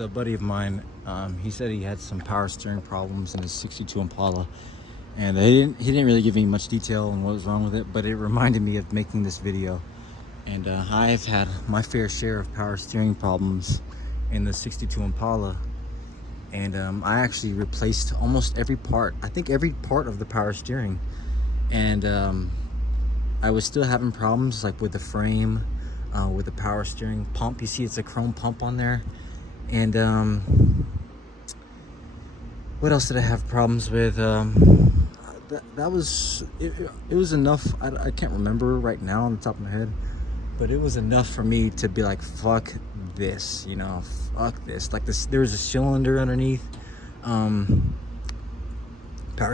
a buddy of mine. He said he had some power steering problems in his 62 Impala, and he didn't really give me much detail on what was wrong with it, but it reminded me of making this video. And I've had my fair share of power steering problems in the 62 Impala, and I actually replaced almost every part. I think every part of the power steering, and I was still having problems like with the frame, with the power steering pump. You see it's a chrome pump on there. And what else did I have problems with? That was it was enough. I can't remember right now on the top of my head, but it was enough for me to be like, fuck this, you know, fuck this. Like this, there was a cylinder underneath, power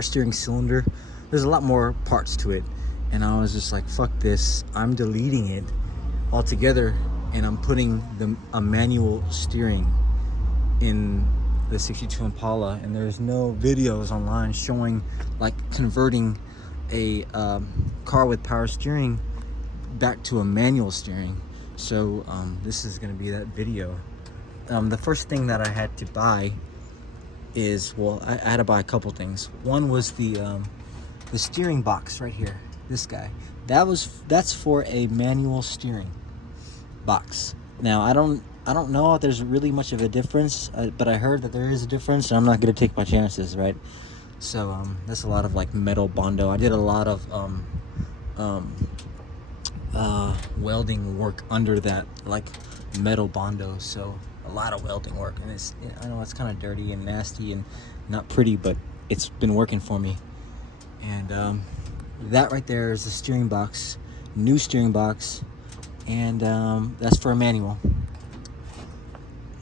steering cylinder. There's a lot more parts to it, and I was just like, fuck this. I'm deleting it altogether, and I'm putting a manual steering in the 62 Impala. And there's no videos online showing like converting a car with power steering back to a manual steering. So this is going to be that video. The first thing that I had to buy is, well, I had to buy a couple things. One was the steering box right here, this guy. That's for a manual steering box. Now I don't know if there's really much of a difference, but I heard that there is a difference, and I'm not going to take my chances, right? So that's a lot of like metal bondo. I did a lot of welding work under that like metal bondo, so a lot of welding work. And it's, I know it's kind of dirty and nasty and not pretty, but it's been working for me. And that right there is the steering box, new steering box, and that's for a manual.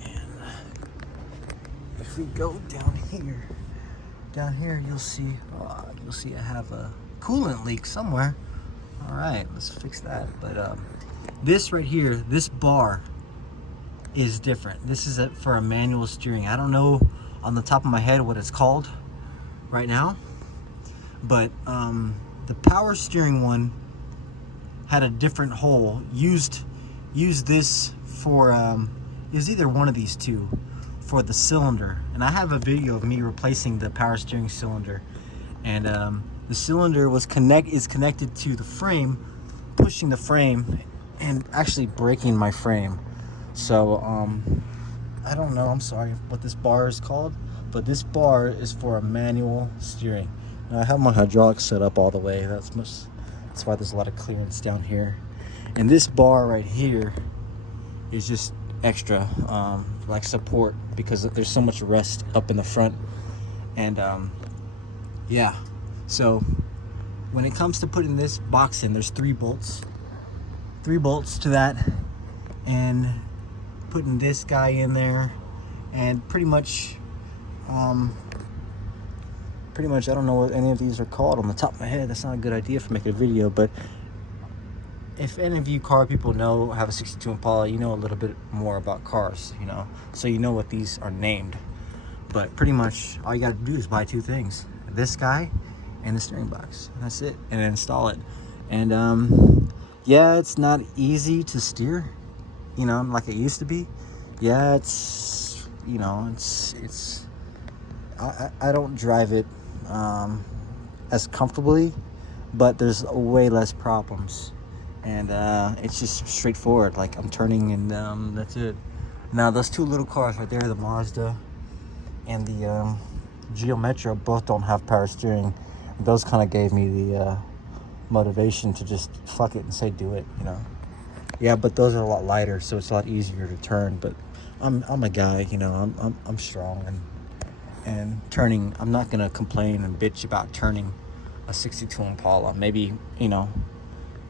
And if we go down here, you'll see I have a coolant leak somewhere. All right, let's fix that. But this right here, this bar is different. This is for a manual steering. I don't know on the top of my head what it's called right now, but the power steering one had a different hole. Used this for it was either one of these two for the cylinder. And I have a video of me replacing the power steering cylinder, and the cylinder is connected to the frame, pushing the frame and actually breaking my frame. So I don't know, I'm sorry what this bar is called, but this bar is for a manual steering. Now, I have my hydraulics set up all the way. That's why there's a lot of clearance down here. And this bar right here is just extra like support, because there's so much rust up in the front. And yeah, so when it comes to putting this box in, there's three bolts to that, and putting this guy in there, and pretty much I don't know what any of these are called on the top of my head. That's not a good idea for making a video, but if any of you car people have a 62 Impala, you know a little bit more about cars, you know, so you know what these are named. But pretty much all you got to do is buy two things: this guy and the steering box. That's it, and install it. And yeah, it's not easy to steer, you know, like it used to be. Yeah, it's, you know, it's I don't drive it as comfortably, but there's way less problems, and it's just straightforward. Like I'm turning, and that's it. Now those two little cars right there, the Mazda and the Geo Metro, both don't have power steering. Those kind of gave me the motivation to just fuck it and say do it, you know. Yeah, but those are a lot lighter, so it's a lot easier to turn. But I'm a guy, you know. I'm strong, and turning, I'm not gonna complain and bitch about turning a 62 Impala. Maybe, you know,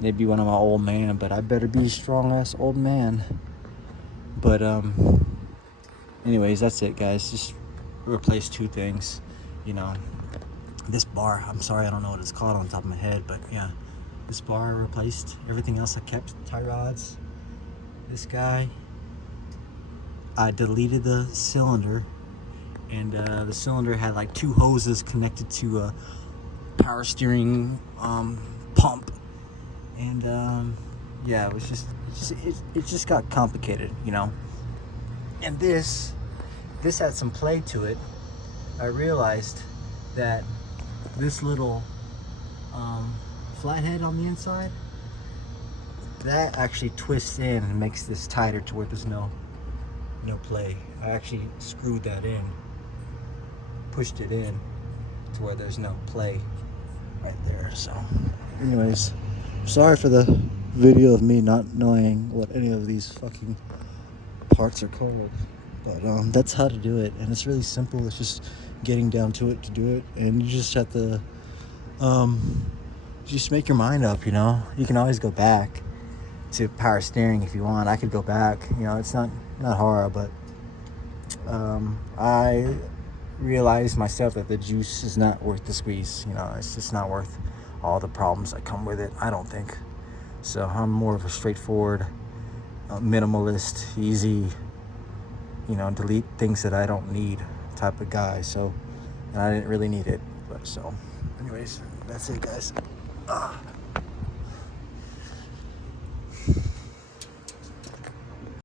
maybe when I'm an old man, but I better be a strong ass old man. But anyways, that's it, guys. Just replace two things, you know. This bar, I'm sorry, I don't know what it's called on the top of my head, but yeah, this bar I replaced. Everything else I kept. Tie rods, this guy. I deleted the cylinder, and the cylinder had like two hoses connected to a power steering pump, and yeah, it just got complicated, you know. And this this had some play to it. I realized that this little flathead on the inside, that actually twists in and makes this tighter to where there's no play. I actually screwed that in, pushed it in to where there's no play right there. So anyways, sorry for the video of me not knowing what any of these fucking parts are called, but that's how to do it, and it's really simple. It's just getting down to it to do it, and you just have to just make your mind up. You know, you can always go back to power steering if you want. I could go back, you know, it's not hard, but I realized myself that the juice is not worth the squeeze. You know, it's just not worth all the problems that come with it, I don't think. So I'm more of a straightforward, minimalist, easy, you know, delete things that I don't need type of guy. So, and I didn't really need it, but so anyways, that's it, guys.